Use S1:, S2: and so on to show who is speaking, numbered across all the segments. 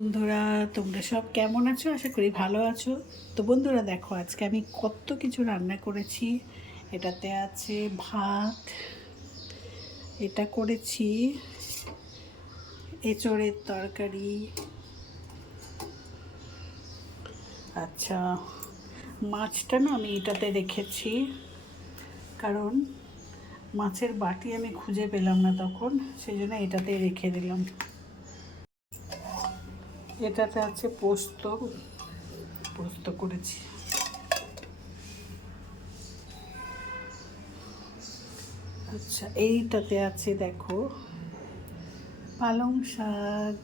S1: বন্ধুরা, তোমরা সব কেমন আছো? আশা করি ভালো আছো। তো বন্ধুরা, দেখো, আজকে আমি কত কিছু রান্না করেছি। এটাতে আছে ভাত, এটা করেছি এঁচড়ের তরকারি। আচ্ছা মাছটা না আমি এটাতে রেখেছি, কারণ মাছের বাটি আমি খুঁজে পেলাম না তখন সেই জন্য এটাতে রেখে দিলাম। এটাতে আছে পোস্ত। পোস্ত করেছি। আচ্ছা এইটাতে আছে দেখো পালং শাক,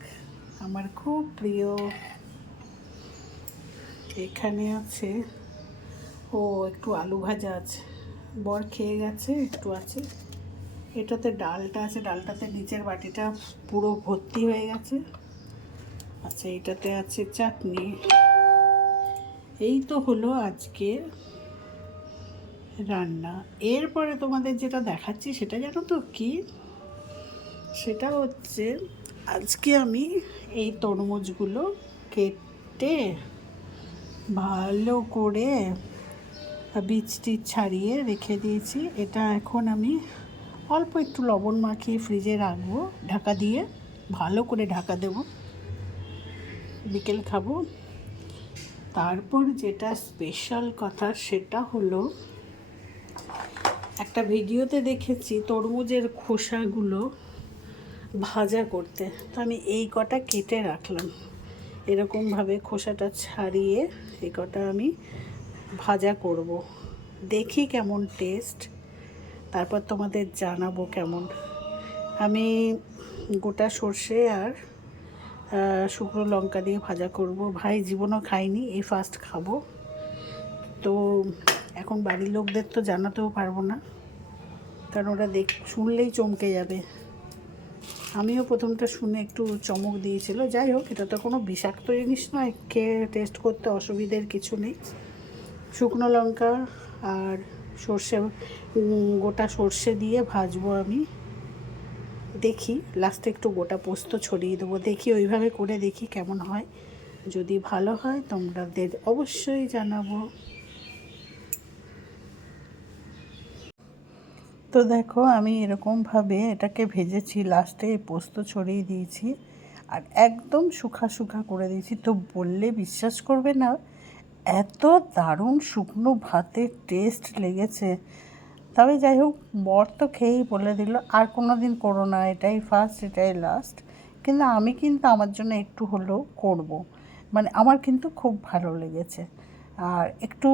S1: আমার খুব প্রিয়। এখানে আছে, ও, একটু আলু ভাজা আছে। বর খেয়ে গেছে, একটু আছে। এটাতে ডালটা আছে, ডালটাতে নিচের বাটিটা পুরো ভর্তি হয়ে গেছে। আচ্ছা এটাতে আছে চাটনি। এই তো হলো আজকে রান্না। এরপরে তোমাদের যেটা দেখাচ্ছি সেটা জানো তো কি? সেটা হচ্ছে আজকে আমি এই তরমুজগুলো কেটে ভালো করে বীজ টিজ ছাড়িয়ে রেখে দিয়েছি। এটা এখন আমি অল্প একটু লবণ মাখিয়ে ফ্রিজে রাখব। ঢাকা দিয়ে ভালো করে ঢাকা দেবো। বিকেল খাব। তারপর যেটা স্পেশাল কথা সেটা হলো, একটা ভিডিওতে দেখেছি তরমুজের খোসাগুলো ভাজা করতে। তো আমি এই কটা কেটে রাখলাম। এরকমভাবে খোসাটা ছাড়িয়ে এই কটা আমি ভাজা করব। দেখি কেমন টেস্ট তারপর তোমাদের জানাব কেমন। আমি গোটা সর্ষে আর শুকনো লঙ্কা দিয়ে ভাজা করব। ভাই, জীবনও খাইনি, এই ফার্স্ট খাব। তো এখন বাড়ির লোকদের তো জানাতেও পারব না, কারণ ওরা দেখ, শুনলেই চমকে যাবে। আমিও প্রথমটা শুনে একটু চমক দিয়েছিল। যাই হোক, এটা তো কোনো বিষাক্ত জিনিস নয়, খেয়ে টেস্ট করতে অসুবিধের কিছু নেই। শুকনো লঙ্কা আর সর্ষে গোটা সর্ষে দিয়ে ভাজবো আমি। দেখি লাস্টে একটু গোটা পোস্ত ছড়িয়ে দেবো। দেখি, ওইভাবে করে দেখি কেমন হয়। যদি ভালো হয়, তোমাদের অবশ্যই জানাব। তো দেখো, আমি এরকমভাবে এটাকে ভেজেছি লাস্টে পোস্ত ছড়িয়ে দিয়েছি। আর একদম শুখা শুখা করে দিয়েছি। তো বললে বিশ্বাস করবে না, এত দারুণ শুকনো ভাতের টেস্ট লেগেছে। তবে যাই হোক, বর তো খেয়েই বলে দিল, আর কোনো দিন করো না, এটাই ফার্স্ট এটাই লাস্ট কিন্তু আমি কিন্তু আমার জন্য একটু হলেও করব। মানে আমার কিন্তু খুব ভালো লেগেছে। আর একটু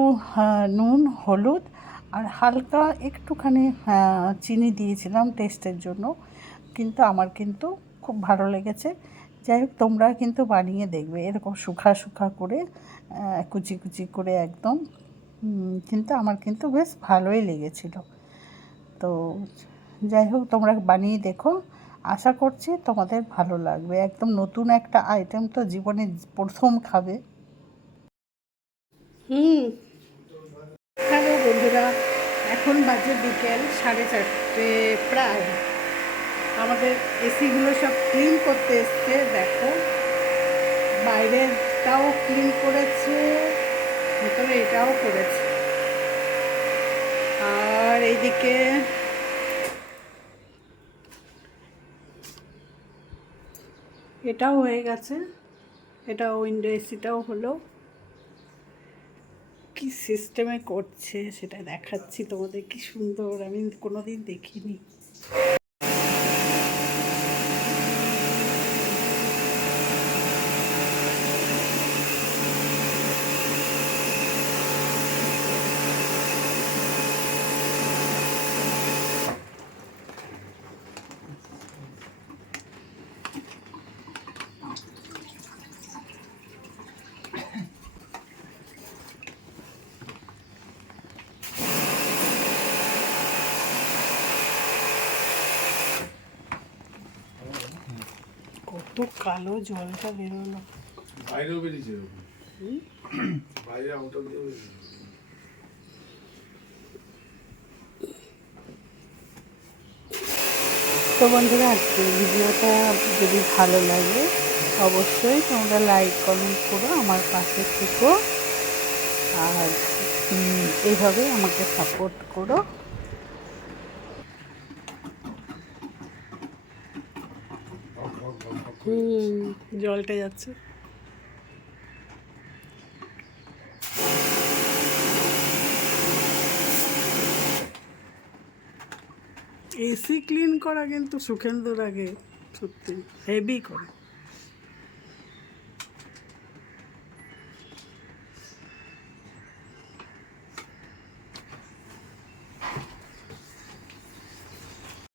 S1: নুন, হলুদ আর হালকা একটুখানি চিনি দিয়েছিলাম টেস্টের জন্য। কিন্তু আমার কিন্তু খুব ভালো লেগেছে। যাই হোক, তোমরা কিন্তু বানিয়ে দেখবে। এরকম শুখা শুখা করে কুচি কুচি করে একদম কিন্তু আমার কিন্তু বেশ ভালোই লেগেছিল। তো যাই হোক, তোমরা বানিয়ে দেখো। আশা করছি তোমাদের ভালো লাগবে। একদম নতুন একটা আইটেম তো জীবনে প্রথম খাবে। হুম। হ্যালো বন্ধুরা, এখন বাজে বিকেল সাড়ে চারটে প্রায়। আমাদের এসিগুলো সব ক্লিন করতে এসছে, দেখো। বাইরেটাও ক্লিন করেছে। ভেতরে এটাও করেছে। আর এইদিকে এটাও হয়ে গেছে। এটা উইন্ডো এসিটাও হলো। কি সিস্টেমে করছে সেটা দেখাচ্ছি তোমাদের, কি সুন্দর। আমি কোনোদিন দেখিনি কত কালো জলটা বেরোলো।
S2: বাইরেও বেরিয়েছে। বাইরে দিয়ে
S1: তো বন্ধুরা আজকের ভিডিওটা যদি ভালো লাগে অবশ্যই তোমরা লাইক কমেন্ট করো আমার পাশে থেকো। আর এইভাবে আমাকে সাপোর্ট করো। হুম। জলটা যাচ্ছে। এসি ক্লিন করা কিন্তু সুখেন্দুর আগে সত্যি হেভি করে।